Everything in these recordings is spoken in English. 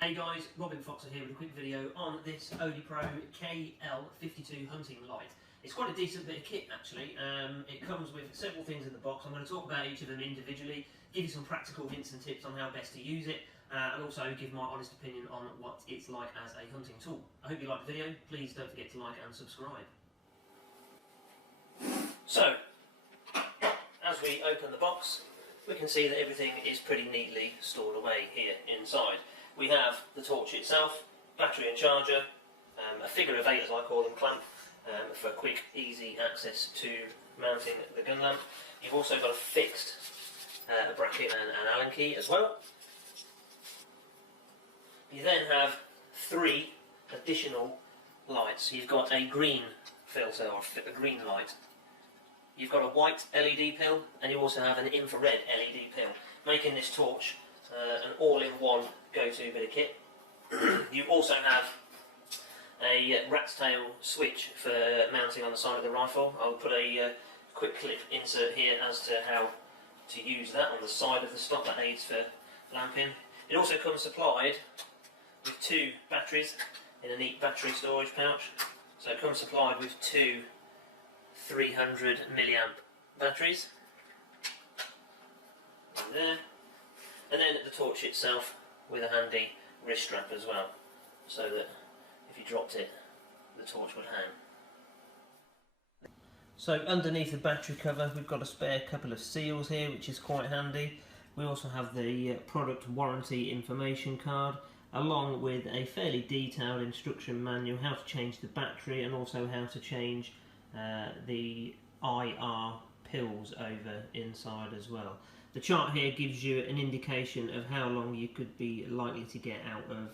Hey guys, Robin Foxer here with a quick video on this Oli Pro KL52 hunting light. It's quite a decent bit of kit actually. It comes with several things in the box. I'm going to talk about each of them individually, give you some practical hints and tips on how best to use it, and also give my honest opinion on what it's like as a hunting tool. I hope you like the video. Please don't forget to like and subscribe. So, as we open the box, we can see that everything is pretty neatly stored away here inside. We have the torch itself, battery and charger, a figure of 8 as I call them clamp, for quick, easy access to mounting the gun lamp. You've also got a fixed bracket and an Allen key as well. You then have 3 additional lights. You've got a green filter, or a green light. You've got a white LED pill, and you also have an infrared LED pill, making this torch an all-in-one go-to bit of kit. You also have a rat's tail switch for mounting on the side of the rifle. I'll put a quick clip insert here as to how to use that on the side of the stock. That aids for lamping. It also comes supplied with 2 batteries in a neat battery storage pouch. So it comes supplied with 2 300 milliamp batteries. In there. And then the torch itself with a handy wrist strap as well, so that if you dropped it, the torch would hang. So underneath the battery cover we've got a spare couple of seals here, which is quite handy. We also have the product warranty information card, along with a fairly detailed instruction manual, how to change the battery and also how to change the IR pills over inside as well. The chart here gives you an indication of how long you could be likely to get out of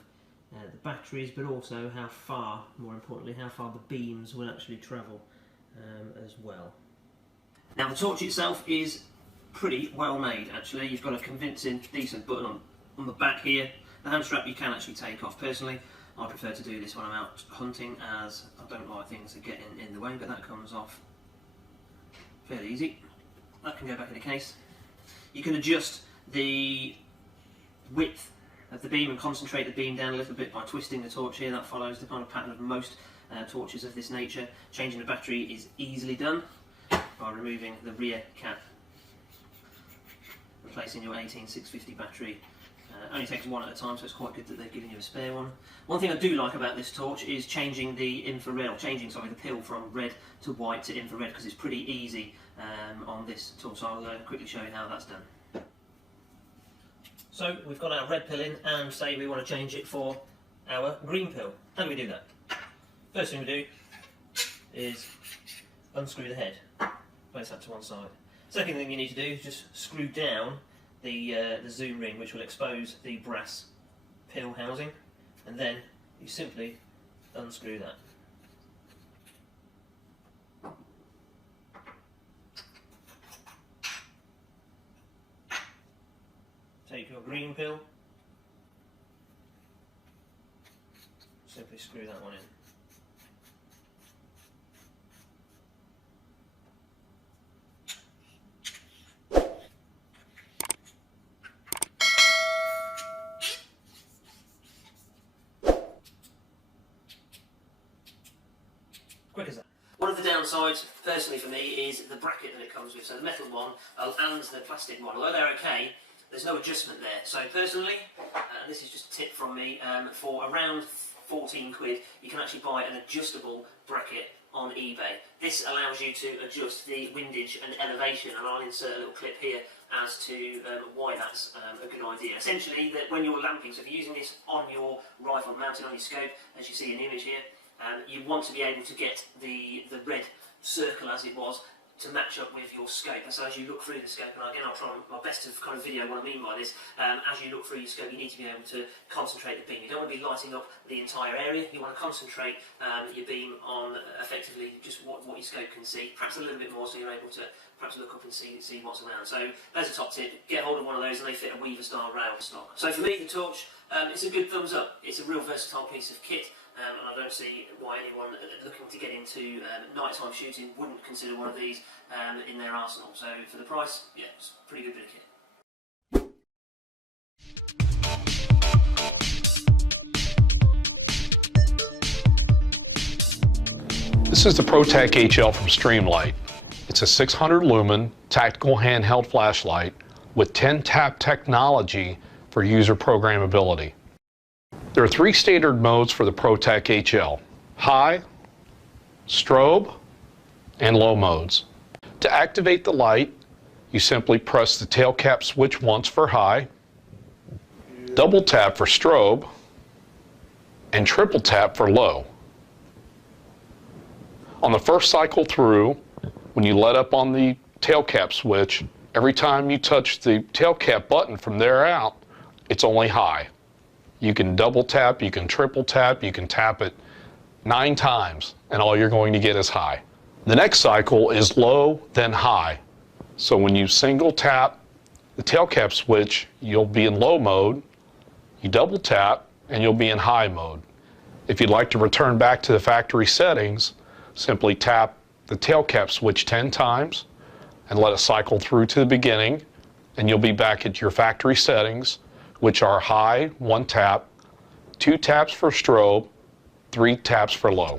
the batteries, but also how far, more importantly, how far the beams will actually travel as well. Now the torch itself is pretty well made actually. You've got a convincing, decent button on the back here. The hand strap you can actually take off. Personally, I prefer to do this when I'm out hunting, as I don't like things that get in the way, but that comes off fairly easy. That can go back in the case. You can adjust the width of the beam and concentrate the beam down a little bit by twisting the torch here. That follows the kind of pattern of most torches of this nature. Changing the battery is easily done by removing the rear cap, replacing your 18650 battery. Only takes one at a time, so it's quite good that they've given you a spare one. One thing I do like about this torch is changing the infrared, or changing, sorry, the pill from red to white to infrared, because it's pretty easy on this torch. So I'll quickly show you how that's done. So we've got our red pill in, and say we want to change it for our green pill. How do we do that? First thing we do is unscrew the head, place that to one side. Second thing you need to do is just screw down the zoom ring, which will expose the brass pill housing, and then you simply unscrew that. Take your green pill, simply screw that one in. Quick as that. One of the downsides, personally for me, is the bracket that it comes with. So the metal one and the plastic one, although they're okay, there's no adjustment there. So personally, this is just a tip from me, for around 14 quid, you can actually buy an adjustable bracket on eBay. This allows you to adjust the windage and elevation, and I'll insert a little clip here as to why that's a good idea. Essentially, that when you're lamping, so if you're using this on your rifle, mounted on your scope, as you see in the image here, you want to be able to get the red circle, as it was, to match up with your scope. And so as you look through the scope, and again I'll try my best to kind of video what I mean by this, as you look through your scope you need to be able to concentrate the beam. You don't want to be lighting up the entire area, you want to concentrate your beam on effectively just what your scope can see, perhaps a little bit more so you're able to perhaps look up and see what's around. So there's a top tip, get hold of one of those and they fit a Weaver style rail stock. So for me the torch, it's a good thumbs up. It's a real versatile piece of kit. And I don't see why anyone looking to get into nighttime shooting wouldn't consider one of these in their arsenal. So for the price, yeah, it's a pretty good bit of kit. This is the ProTac HL from Streamlight. It's a 600 lumen tactical handheld flashlight with 10 tap technology for user programmability. There are 3 standard modes for the ProTac HL: high, strobe, and low modes. To activate the light, you simply press the tail cap switch once for high, double tap for strobe, and triple tap for low. On the first cycle through, when you let up on the tail cap switch, every time you touch the tail cap button from there out, it's only high. You can double tap, you can triple tap, you can tap it 9 times, and all you're going to get is high. The next cycle is low, then high. So when you single tap the tail cap switch, you'll be in low mode. You double tap, and you'll be in high mode. If you'd like to return back to the factory settings, simply tap the tail cap switch 10 times and let it cycle through to the beginning, and you'll be back at your factory settings, which are high, 1 tap, 2 taps for strobe, 3 taps for low.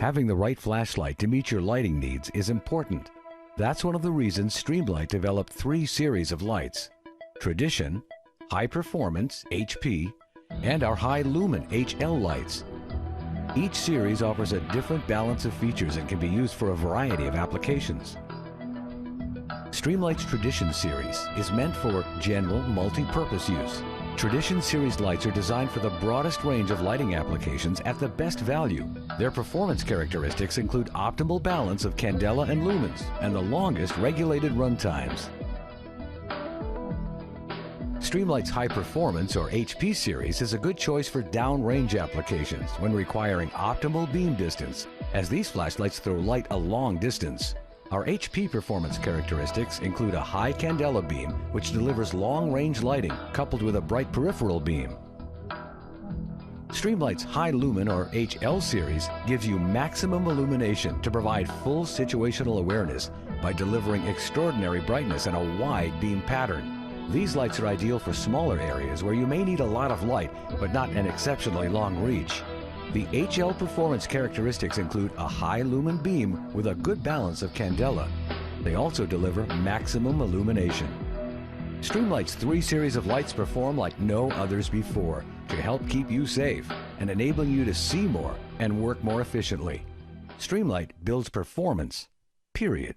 Having the right flashlight to meet your lighting needs is important. That's one of the reasons Streamlight developed 3 series of lights: Tradition, High Performance, HP, and our High Lumen, HL lights. Each series offers a different balance of features and can be used for a variety of applications. Streamlight's Tradition series is meant for general multi-purpose use. Tradition series lights are designed for the broadest range of lighting applications at the best value. Their performance characteristics include optimal balance of candela and lumens and the longest regulated run times. Streamlight's High Performance, or HP series, is a good choice for downrange applications when requiring optimal beam distance, as these flashlights throw light a long distance. Our HP performance characteristics include a high candela beam, which delivers long-range lighting, coupled with a bright peripheral beam. Streamlight's High Lumen, or HL series, gives you maximum illumination to provide full situational awareness by delivering extraordinary brightness and a wide beam pattern. These lights are ideal for smaller areas where you may need a lot of light, but not an exceptionally long reach. The HL performance characteristics include a high lumen beam with a good balance of candela. They also deliver maximum illumination. Streamlight's 3 series of lights perform like no others before to help keep you safe and enabling you to see more and work more efficiently. Streamlight builds performance, period.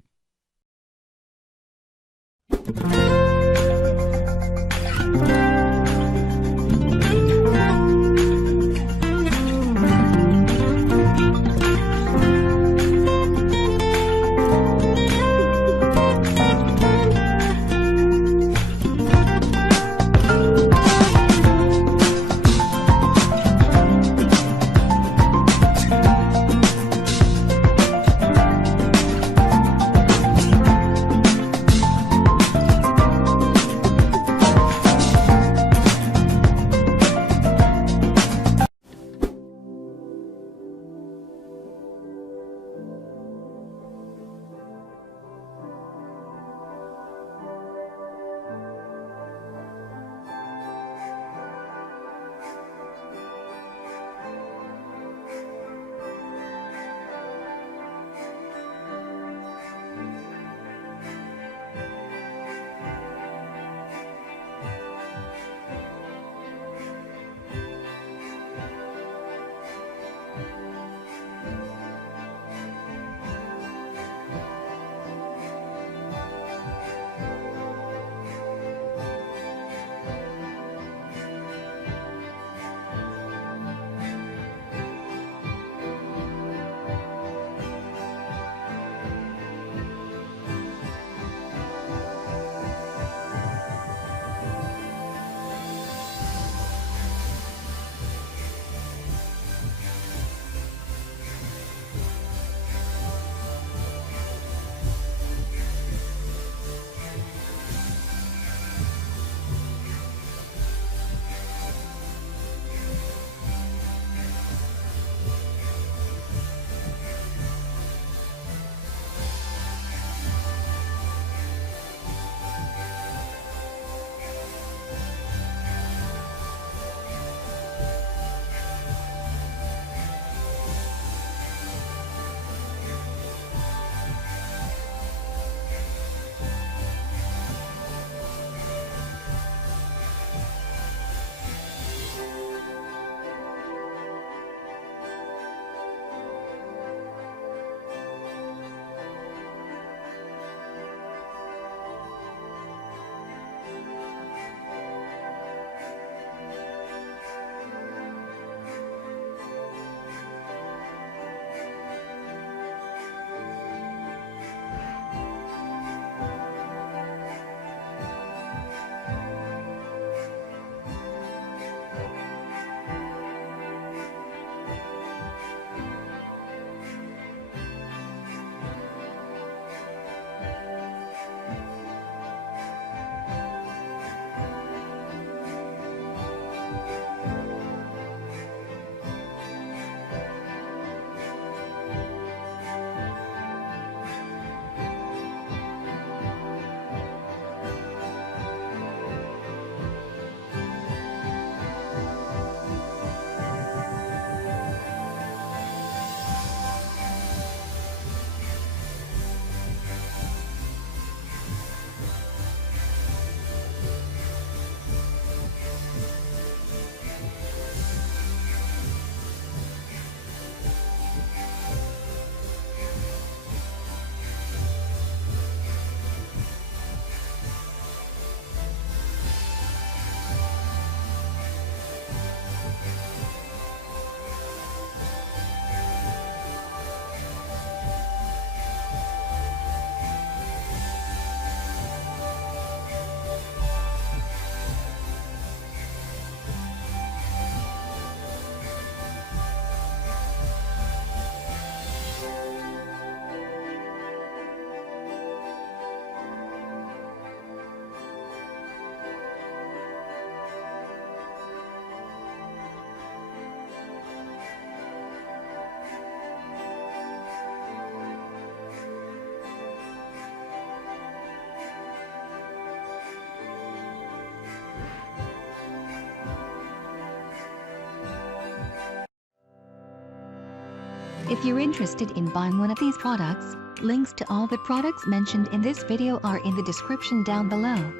If you're interested in buying one of these products, links to all the products mentioned in this video are in the description down below.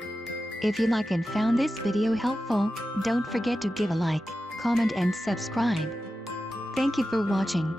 If you like and found this video helpful, don't forget to give a like, comment and subscribe. Thank you for watching.